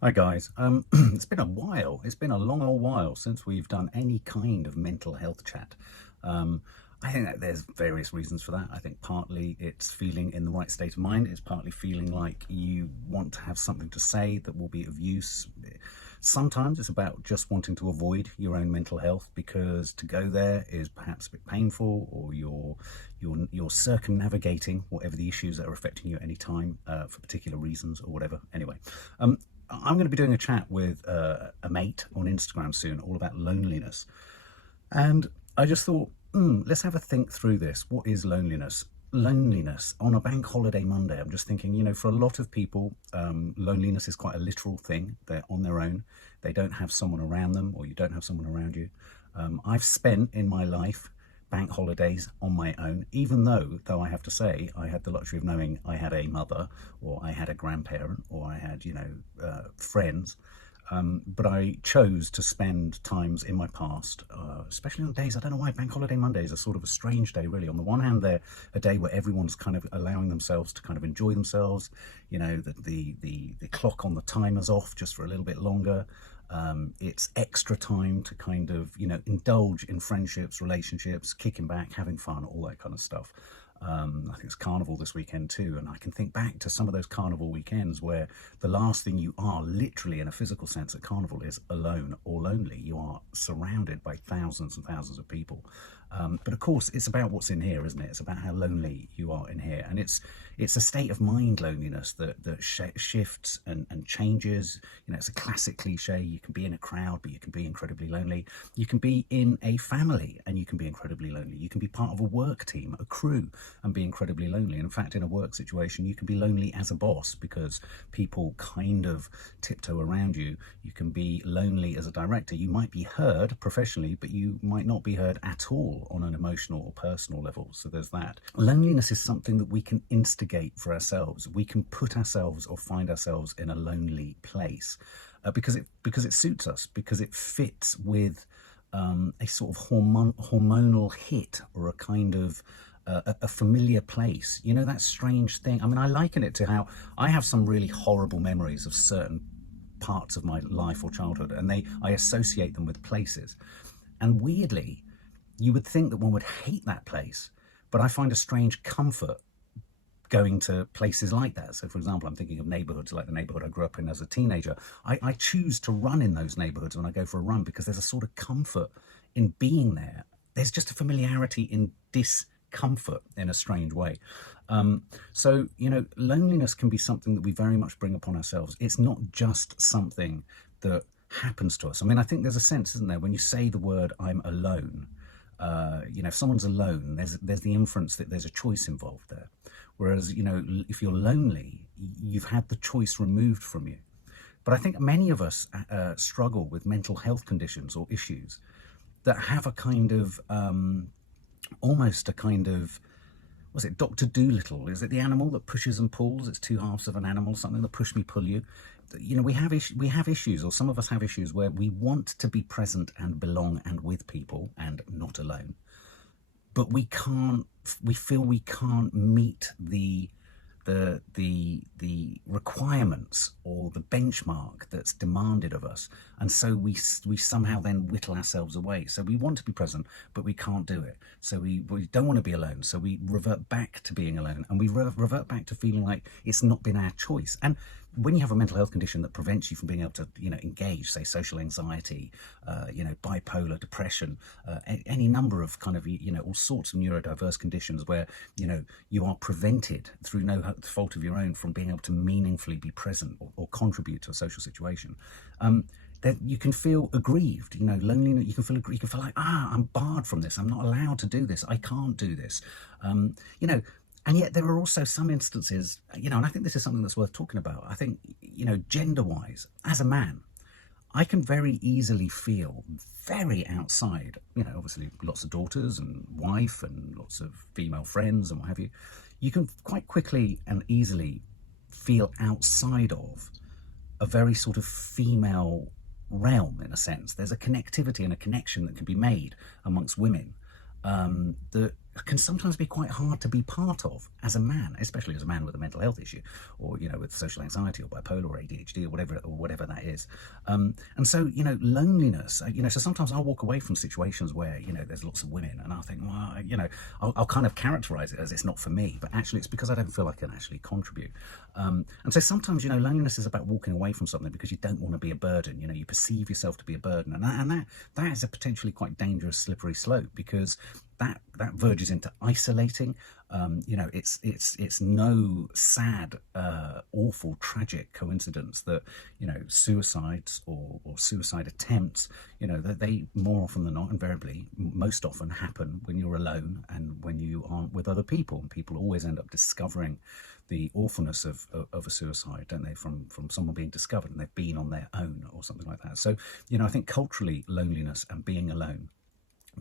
Hi guys. It's been a while. It's been a long old while since we've done any kind of mental health chat. Um, I think that there's various reasons for that. I think partly it's feeling in the right state of mind. It's partly feeling like you want to have something to say that will be of use. Sometimes it's about just wanting to avoid your own mental health because to go there is perhaps a bit painful, or you're circumnavigating whatever the issues that are affecting you at any time for particular reasons or whatever. Anyway, I'm going to be doing a chat with a mate on Instagram soon, all about loneliness. And I just thought, let's have a think through this. What is loneliness? Loneliness on a bank holiday Monday. I'm just thinking, for a lot of people, loneliness is quite a literal thing. They're on their own. They don't have someone around them, or you don't have someone around you. I've spent in my life bank holidays on my own, even though I have to say I had the luxury of knowing I had a mother, or I had a grandparent, or I had friends. But I chose to spend times in my past, especially on days, I don't know why bank holiday Mondays are sort of a strange day, really. On the one hand, they're a day where everyone's kind of allowing themselves to kind of enjoy themselves. The clock on the timer's off just for a little bit longer. It's extra time to kind of, indulge in friendships, relationships, kicking back, having fun, all that kind of stuff. I think it's carnival this weekend too, and I can think back to some of those carnival weekends where the last thing you are, literally in a physical sense, at carnival is alone or lonely. You are surrounded by thousands and thousands of people. But of course, it's about what's in here, isn't it? It's about how lonely you are in here, and it's a state of mind loneliness that shifts and changes. It's a classic cliche. You can be in a crowd, but you can be incredibly lonely. You can be in a family, and you can be incredibly lonely. You can be part of a work team, a crew, and be incredibly lonely. And in fact, in a work situation, you can be lonely as a boss because people kind of tiptoe around you. You can be lonely as a director. You might be heard professionally, but you might not be heard at all on an emotional or personal level. So there's that. Loneliness is something that we can instigate for ourselves. We can put ourselves or find ourselves in a lonely place because it suits us, because it fits with a sort of hormonal hit, or a kind of a familiar place. That strange thing. I mean, I liken it to how I have some really horrible memories of certain parts of my life or childhood, and I associate them with places. And weirdly, you would think that one would hate that place, but I find a strange comfort going to places like that. So, for example, I'm thinking of neighborhoods like the neighborhood I grew up in as a teenager. I choose to run in those neighborhoods when I go for a run because there's a sort of comfort in being there. There's just a familiarity in discomfort in a strange way. Loneliness can be something that we very much bring upon ourselves. It's not just something that happens to us. I mean, I think there's a sense, isn't there, when you say the word "I'm alone." If someone's alone, there's the inference that there's a choice involved there. Whereas, if you're lonely, you've had the choice removed from you. But I think many of us struggle with mental health conditions or issues that have a kind of, almost a kind of, was it Dr. Dolittle? Is it the animal that pushes and pulls? It's two halves of an animal, something that push me, pull you. We have issues, or some of us have issues where we want to be present and belong and with people and not alone, but we feel we can't meet the requirements or the benchmark that's demanded of us, and so we somehow then whittle ourselves away. So we want to be present, but we can't do it. So we don't want to be alone, so we revert back to being alone, and we revert back to feeling like it's not been our choice. And when you have a mental health condition that prevents you from being able to, engage, say, social anxiety, bipolar depression, any number of kind of, all sorts of neurodiverse conditions where, you are prevented through no fault of your own from being able to meaningfully be present or contribute to a social situation, that you can feel aggrieved, loneliness. You can feel aggrieved. You can feel like, I'm barred from this. I'm not allowed to do this. I can't do this. And yet there are also some instances, and I think this is something that's worth talking about. I think, gender-wise, as a man, I can very easily feel very outside, obviously lots of daughters and wife and lots of female friends and what have you. You can quite quickly and easily feel outside of a very sort of female realm, in a sense. There's a connectivity and a connection that can be made amongst women that can sometimes be quite hard to be part of as a man, especially as a man with a mental health issue, or with social anxiety or bipolar or ADHD or whatever that is. And so loneliness. So sometimes I'll walk away from situations where there's lots of women, and I'll think, well, I'll kind of characterize it as it's not for me, but actually it's because I don't feel I can actually contribute. And so sometimes loneliness is about walking away from something because you don't want to be a burden. You perceive yourself to be a burden, and that is a potentially quite dangerous slippery slope, because that verges into isolating. It's no sad, awful, tragic coincidence that suicides or suicide attempts, that they more often than not, invariably, most often happen when you're alone and when you aren't with other people. And people always end up discovering the awfulness of a suicide, don't they, from someone being discovered and they've been on their own or something like that. So I think culturally, loneliness and being alone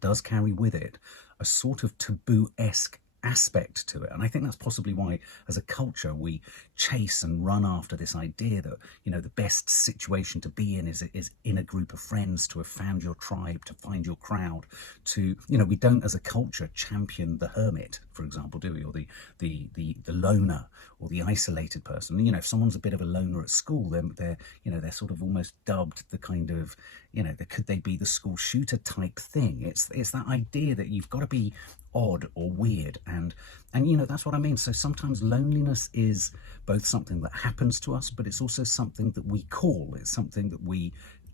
does carry with it a sort of taboo-esque aspect to it. And I think that's possibly why, as a culture, we chase and run after this idea that, the best situation to be in is in a group of friends, to have found your tribe, to find your crowd, to, we don't as a culture champion the hermit, for example, do we? Or the loner, or the isolated person. If someone's a bit of a loner at school, they're sort of almost dubbed the kind of, could they be the school shooter type thing? It's that idea that you've got to be odd or weird, and that's what I mean. So sometimes loneliness is both something that happens to us, but it's also something that we call. It's something that we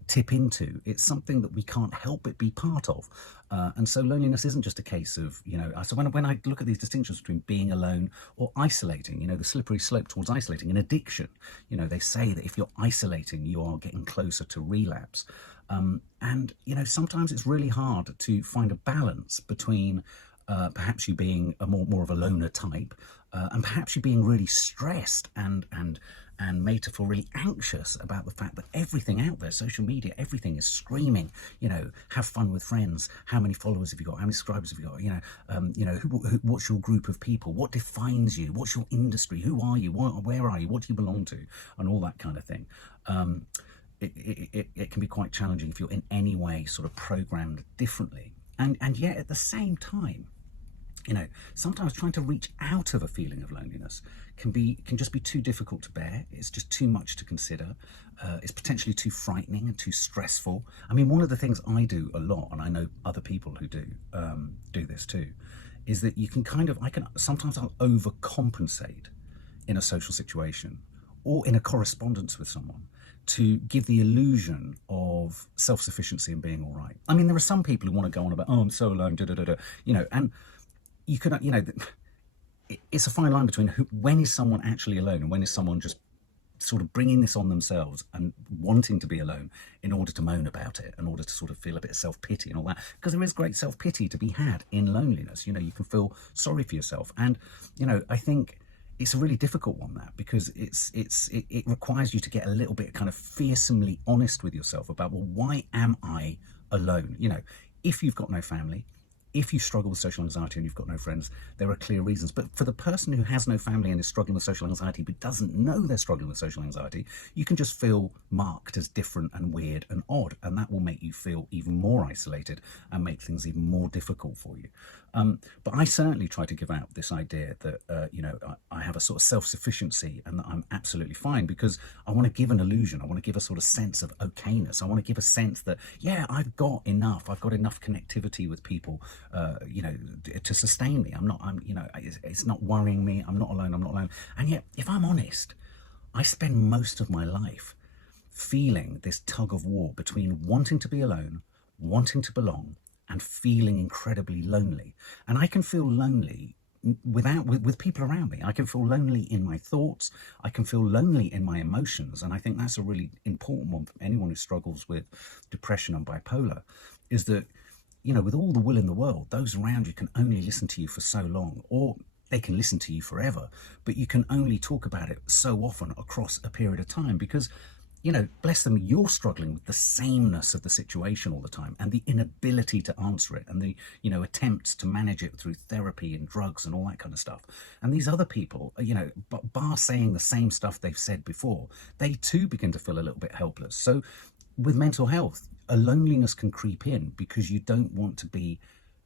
tip into. It's something that we can't help but be part of. And so loneliness isn't just a case of, so when I look at these distinctions between being alone or isolating, the slippery slope towards isolating, an addiction, they say that if you're isolating, you are getting closer to relapse. And sometimes it's really hard to find a balance between perhaps you being a more of a loner type, and perhaps you being really stressed and made to feel really anxious about the fact that everything out there, social media, everything is screaming, have fun with friends, how many followers have you got, how many subscribers have you got, what's your group of people, what defines you, what's your industry, who are you, where are you, what do you belong to, and all that kind of thing. It can be quite challenging if you're in any way sort of programmed differently. And yet at the same time, sometimes trying to reach out of a feeling of loneliness can just be too difficult to bear. It's just too much to consider. It's potentially too frightening and too stressful. I mean, one of the things I do a lot, and I know other people who do this too, is that sometimes I'll overcompensate in a social situation or in a correspondence with someone to give the illusion of self-sufficiency and being all right. I mean, there are some people who want to go on about, oh, I'm so alone, and you could, it's a fine line between when is someone actually alone and when is someone just sort of bringing this on themselves and wanting to be alone in order to moan about it, in order to sort of feel a bit of self-pity and all that. Because there is great self-pity to be had in loneliness. You can feel sorry for yourself. And, I think it's a really difficult one, that, because it requires you to get a little bit kind of fearsomely honest with yourself about, well, why am I alone? If you've got no family, if you struggle with social anxiety and you've got no friends, there are clear reasons. But for the person who has no family and is struggling with social anxiety but doesn't know they're struggling with social anxiety, you can just feel marked as different and weird and odd, and that will make you feel even more isolated and make things even more difficult for you. But I certainly try to give out this idea that, I have a sort of self-sufficiency and that I'm absolutely fine, because I want to give an illusion. I want to give a sort of sense of okayness. I want to give a sense that, yeah, I've got enough connectivity with people, to sustain me. It's not worrying me. I'm not alone. And yet, if I'm honest, I spend most of my life feeling this tug of war between wanting to be alone, wanting to belong, and feeling incredibly lonely. And I can feel lonely with people around me. I can feel lonely in my thoughts. I can feel lonely in my emotions. And I think that's a really important one for anyone who struggles with depression and bipolar, is that, with all the will in the world, those around you can only listen to you for so long, or they can listen to you forever, but you can only talk about it so often across a period of time, because bless them, you're struggling with the sameness of the situation all the time, and the inability to answer it, and the, attempts to manage it through therapy and drugs and all that kind of stuff. And these other people, bar saying the same stuff they've said before, they too begin to feel a little bit helpless. So with mental health, a loneliness can creep in because you don't want to be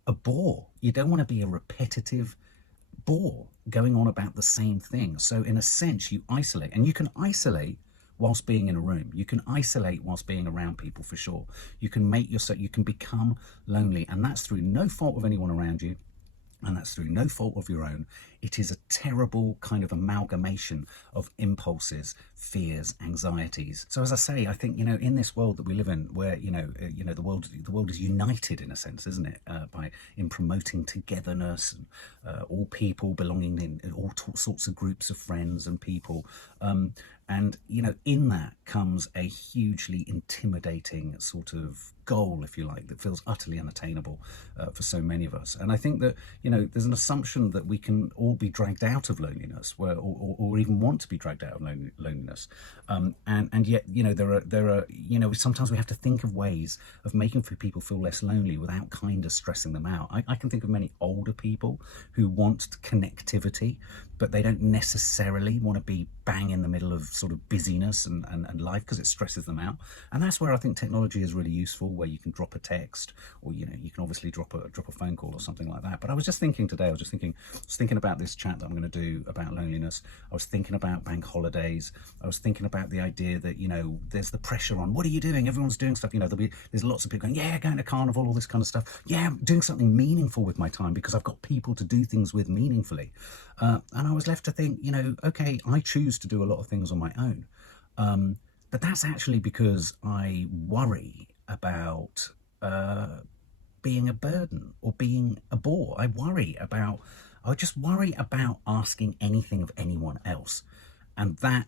a bore. You don't want to be a repetitive bore going on about the same thing. So in a sense, you isolate, and you can isolate whilst being in a room. You can isolate whilst being around people, for sure. You can make yourself, you can become lonely, and that's through no fault of anyone around you. And that's through no fault of your own. It is a terrible kind of amalgamation of impulses, fears, anxieties. So as I say, I think, in this world that we live in, where the world is united in a sense, isn't it, in promoting togetherness, and all people belonging in all sorts of groups of friends and people. And in that comes a hugely intimidating sort of goal, if you like, that feels utterly unattainable for so many of us. And I think that there's an assumption that we can all be dragged out of loneliness, or even want to be dragged out of loneliness. And yet there are sometimes we have to think of ways of making people feel less lonely without kind of stressing them out. I can think of many older people who want connectivity, but they don't necessarily want to be bang in the middle of sort of busyness and life, because it stresses them out. And that's where I think technology is really useful, where you can drop a text, or you can obviously drop a phone call or something like that. But I was just thinking today, I was thinking about this chat that I'm going to do about loneliness. I was thinking about bank holidays. I was thinking about the idea that there's the pressure on, what are you doing? Everyone's doing stuff. There's lots of people going, yeah, going to carnival, all this kind of stuff. Yeah, I'm doing something meaningful with my time because I've got people to do things with meaningfully. And I was left to think, okay, I choose to do a lot of things on my own. But that's actually because I worry about being a burden or being a bore. I just worry about asking anything of anyone else. And that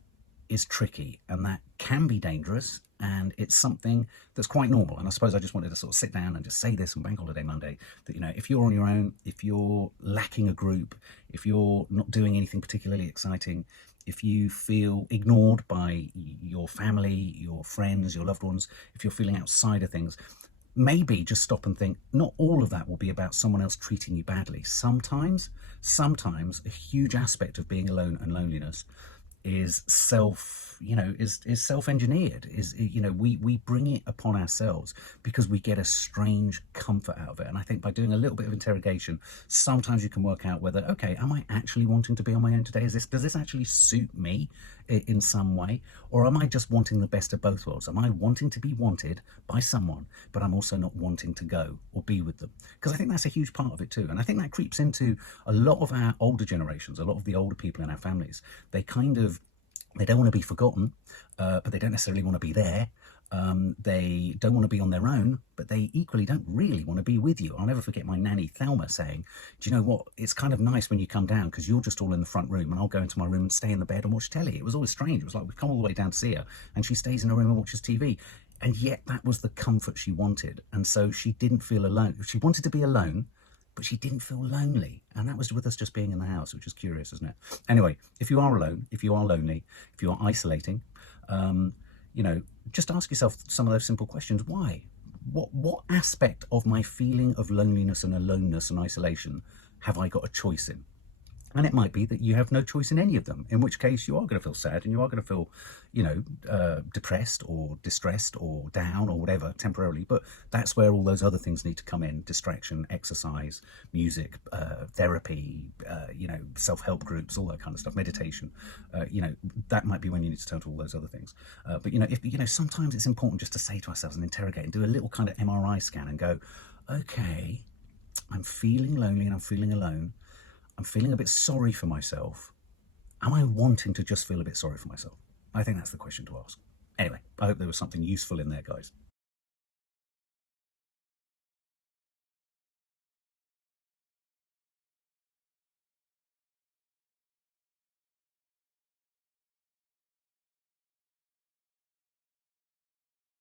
is tricky, and that can be dangerous, and it's something that's quite normal. And I suppose I just wanted to sort of sit down and just say this on Bank Holiday Monday, that if you're on your own, if you're lacking a group, if you're not doing anything particularly exciting, if you feel ignored by your family, your friends, your loved ones, if you're feeling outside of things, maybe just stop and think, not all of that will be about someone else treating you badly. Sometimes a huge aspect of being alone and loneliness is self-engineered. We bring it upon ourselves because we get a strange comfort out of it. And I think by doing a little bit of interrogation, sometimes you can work out whether, okay, am I actually wanting to be on my own today? Does this actually suit me in some way? Or am I just wanting the best of both worlds? Am I wanting to be wanted by someone, but I'm also not wanting to go or be with them? Because I think that's a huge part of it too. And I think that creeps into a lot of our older generations, a lot of the older people in our families. They don't want to be forgotten, but they don't necessarily want to be there. They don't want to be on their own, but they equally don't really want to be with you. I'll never forget my nanny Thelma saying, do you know what, it's kind of nice when you come down because you're just all in the front room and I'll go into my room and stay in the bed and watch telly. It was always strange. It was like we've come all the way down to see her and she stays in her room and watches TV. And yet that was the comfort she wanted. And so she didn't feel alone. She wanted to be alone, but she didn't feel lonely. And that was with us just being in the house, which is curious, isn't it? Anyway, if you are alone, if you are lonely, if you are isolating, just ask yourself some of those simple questions. Why? What aspect of my feeling of loneliness and aloneness and isolation have I got a choice in? And it might be that you have no choice in any of them, in which case you are going to feel sad and you are going to feel, depressed or distressed or down or whatever temporarily. But that's where all those other things need to come in: distraction, exercise, music, therapy, self-help groups, all that kind of stuff, meditation. That might be when you need to turn to all those other things. But sometimes it's important just to say to ourselves and interrogate and do a little kind of MRI scan and go, okay, I'm feeling lonely and I'm feeling alone. I'm feeling a bit sorry for myself. Am I wanting to just feel a bit sorry for myself? I think that's the question to ask. Anyway, I hope there was something useful in there, guys.